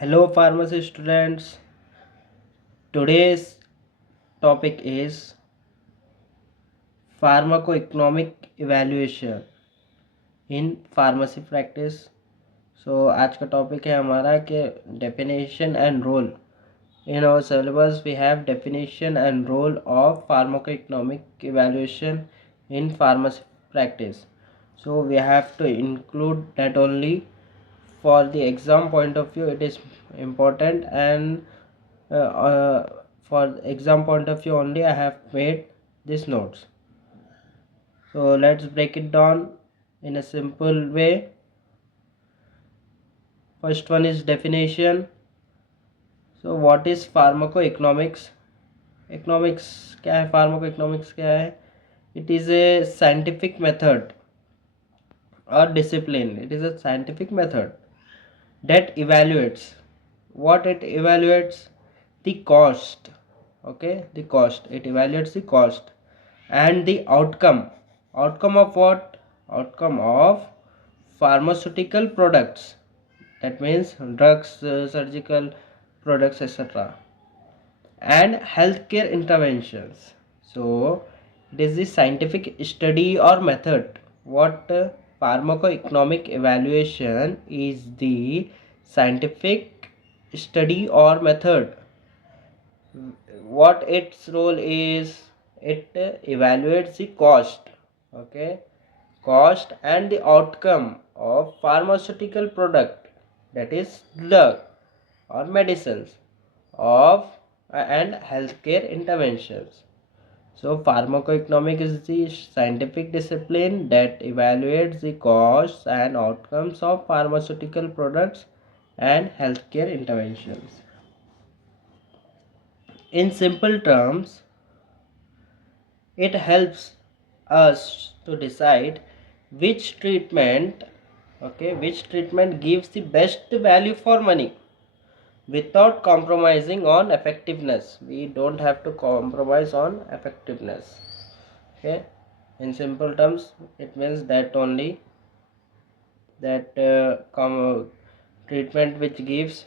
Hello, pharmacy students. Today's topic is pharmacoeconomic evaluation in pharmacy practice. So आज का topic है हमारा कि definition and role. In our syllabus, we have definition and role of pharmacoeconomic evaluation in pharmacy practice. So we have to include that only for the exam point of view. It is important, and for exam point of view only I have made these notes. So let's break it down in a simple way. First one is definition. So what is pharmacoeconomics? Economics क्या है? Pharmacoeconomics क्या है? It is a scientific method or discipline. It is a scientific method that evaluates. What it evaluates? The cost. Okay, the cost. It evaluates the cost and the outcome of what? Outcome of pharmaceutical products. That means drugs, surgical products, etc., and healthcare interventions. So it is the scientific study or method. What pharmacoeconomic evaluation is the scientific study or method. What its role is? It evaluates the cost. Okay, cost and the outcome of pharmaceutical product, that is drug or medicines, of and healthcare interventions. So pharmacoeconomic is the scientific discipline that evaluates the costs and outcomes of pharmaceutical products and healthcare interventions. In simple terms, it helps us to decide which treatment, which treatment gives the best value for money without compromising on effectiveness. We don't have to compromise on effectiveness. Okay, in simple terms, it means that only that treatment which gives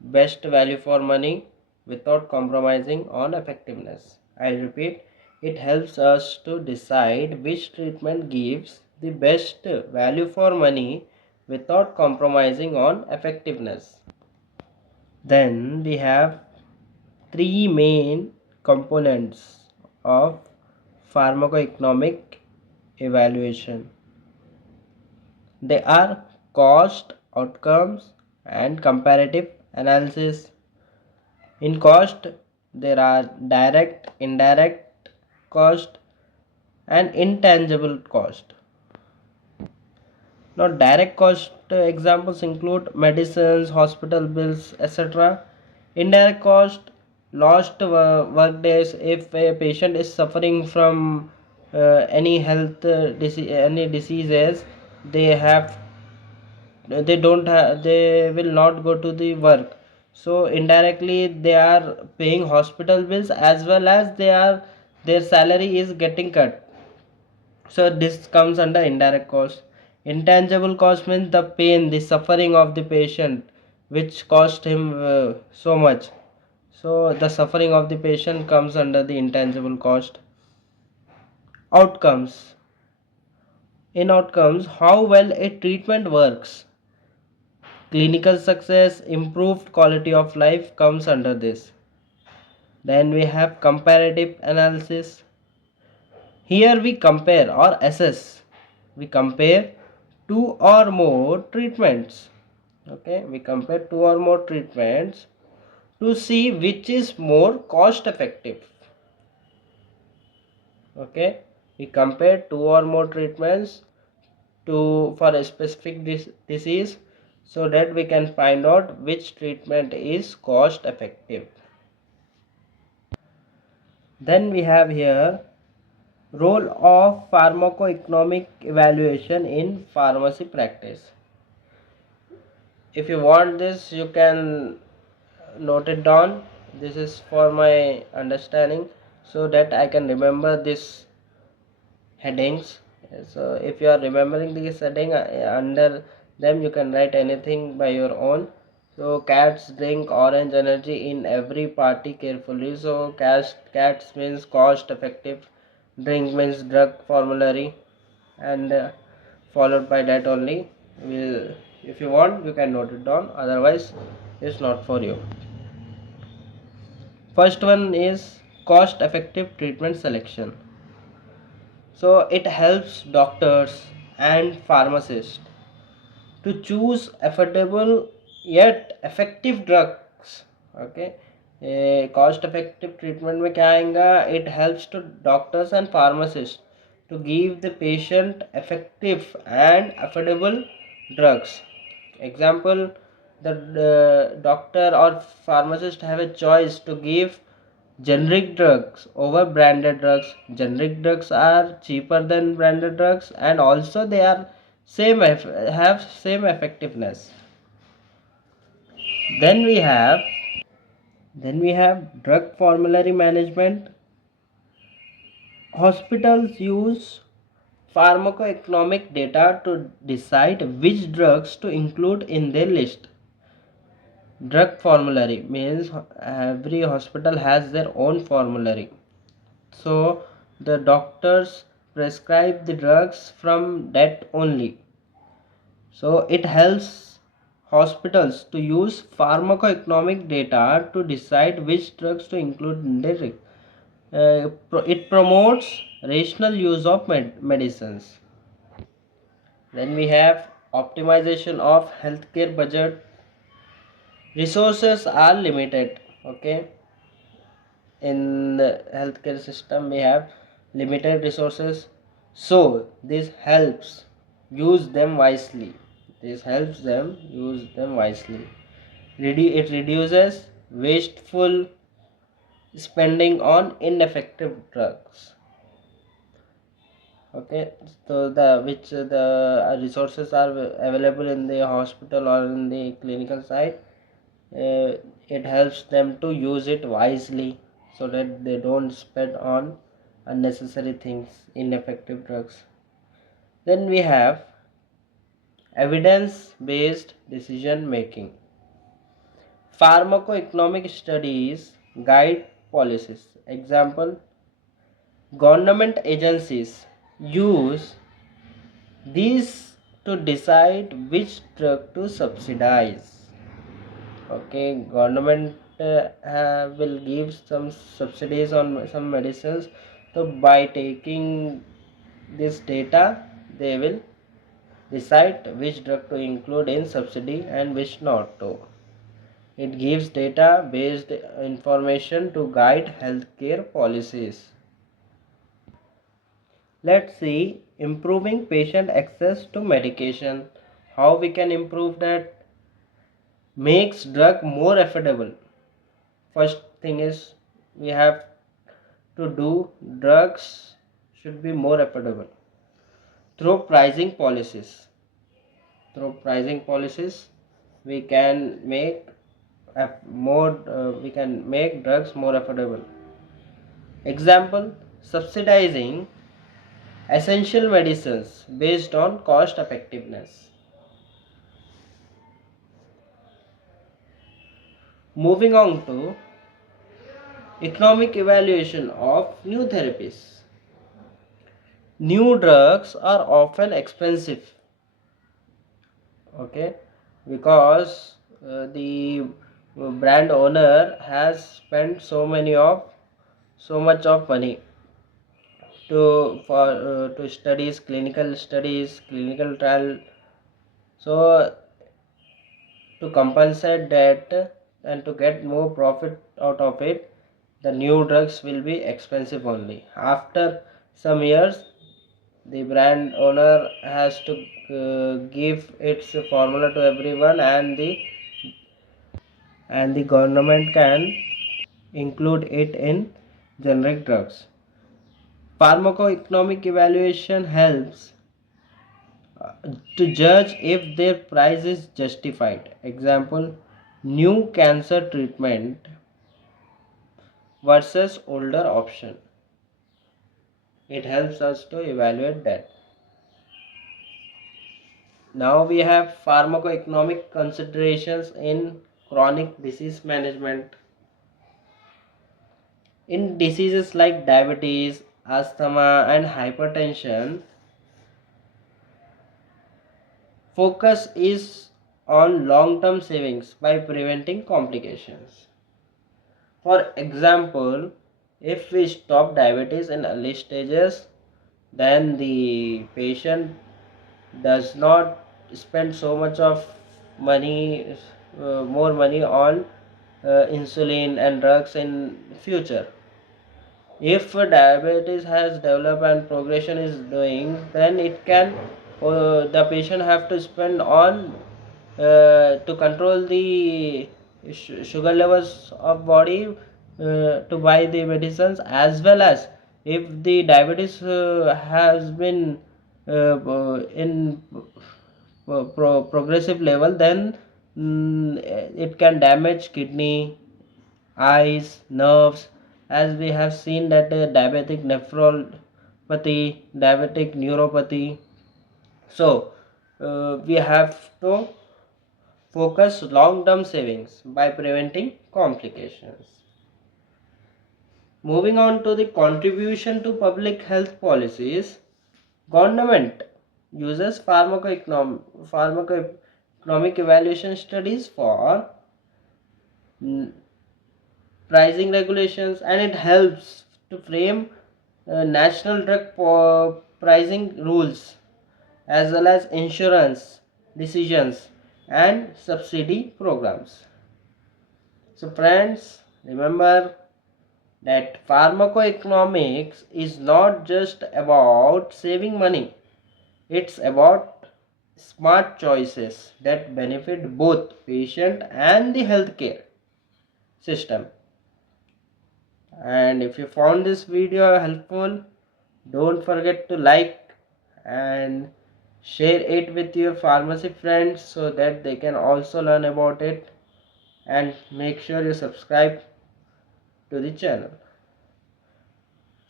best value for money without compromising on effectiveness. I repeat, it helps us to decide which treatment gives the best value for money without compromising on effectiveness. Then we have three main components of pharmacoeconomic evaluation. They are cost, outcomes, and comparative analysis. In cost, there are direct, indirect cost, and intangible cost. Now, direct cost examples include medicines, hospital bills, etc. Indirect cost, lost work days. If a patient is suffering from any health any diseases, they have they will not go to the work. So indirectly they are paying hospital bills, as well as their salary is getting cut. So this comes under indirect cost. Intangible cost means the pain, the suffering of the patient, which cost him so much. So the suffering of the patient comes under the intangible cost. Outcomes. In outcomes, how well a treatment works. Clinical success, improved quality of life comes under this. Then we have comparative analysis. Here we compare or assess. We compare two or more treatments. Okay, we compare two or more treatments to see which is more cost effective. Okay, we compare two or more treatments for a specific disease, so that we can find out which treatment is cost effective. Then we have here role of pharmacoeconomic evaluation in pharmacy practice. If you want this, you can note it down. This is for my understanding, so that I can remember these headings. So if you are remembering this heading, under them you can write anything by your own. So cats drink orange energy in every party carefully. So cats means cost effective, drink means drug formulary, and followed by that only. Will if you want you can note it down. Otherwise, it's not for you. First one is cost effective treatment selection. So it helps doctors and pharmacists to choose affordable yet effective drugs. Okay, cost effective treatment में क्या आएगा? It helps to doctors and pharmacists to give the patient effective and affordable drugs. Example, the doctor or pharmacist have a choice to give generic drugs over branded drugs. Generic drugs are cheaper than branded drugs, and also they are have same effectiveness. Then we have drug formulary management. Hospitals use pharmacoeconomic data to decide which drugs to include in their list. Drug formulary means every hospital has their own formulary. So the doctors prescribe the drugs from that only. So it helps hospitals to use pharmacoeconomic data to decide which drugs to include in their it promotes rational use of medicines. Then we have optimization of healthcare budget. Resources are limited. Okay, in the healthcare system we have limited resources, so this helps use them wisely. It reduces wasteful spending on ineffective drugs. Okay, so the resources are available in the hospital or in the clinical side, uh, it helps them to use it wisely so that they don't spend on unnecessary things, ineffective drugs. Then we have evidence based decision making. Pharmacoeconomic studies guide policies. Example, government agencies use these to decide which drug to subsidize. Okay, government will give some subsidies on some medicines. So by taking this data, they will decide which drug to include in subsidy and which not to. It gives data based information to guide healthcare policies. Let's see improving patient access to medication. How we can improve that? Makes drug more affordable. First thing is we have to do drugs should be more affordable through pricing policies. Through pricing policies, we can make we can make drugs more affordable. Example, subsidizing essential medicines based on cost effectiveness. Moving on to economic evaluation of new therapies. New drugs are often expensive, okay, because the brand owner has spent so much of money to studies, clinical trial. So to compensate that and to get more profit out of it, the new drugs will be expensive only. After some years, the brand owner has to give its formula to everyone, and the government can include it in generic drugs. Pharmacoeconomic evaluation helps to judge if their price is justified. Example, new cancer treatment versus older option. It helps us to evaluate that. Now we have pharmacoeconomic considerations in chronic disease management. In diseases like diabetes, asthma, and hypertension, focus is on long-term savings by preventing complications. For example, if we stop diabetes in early stages, then the patient does not spend so much of money, more money on insulin and drugs in future. If diabetes has developed and progression is doing, then it can the patient have to spend on to control the sugar levels of body, to buy the medicines, as well as if the diabetes has been in progressive level, then it can damage kidney, eyes, nerves, as we have seen that diabetic nephropathy, diabetic neuropathy. So we have to focus long-term savings by preventing complications. Moving on to the contribution to public health policies, government uses pharmacoeconomic evaluation studies for pricing regulations, and it helps to frame national drug pricing rules, as well as insurance decisions and subsidy programs. So friends, remember that pharmacoeconomics is not just about saving money, it's about smart choices that benefit both patient and the healthcare system. And if you found this video helpful, don't forget to like and share it with your pharmacy friends so that they can also learn about it, and make sure you subscribe to the channel.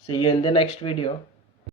See you in the next video.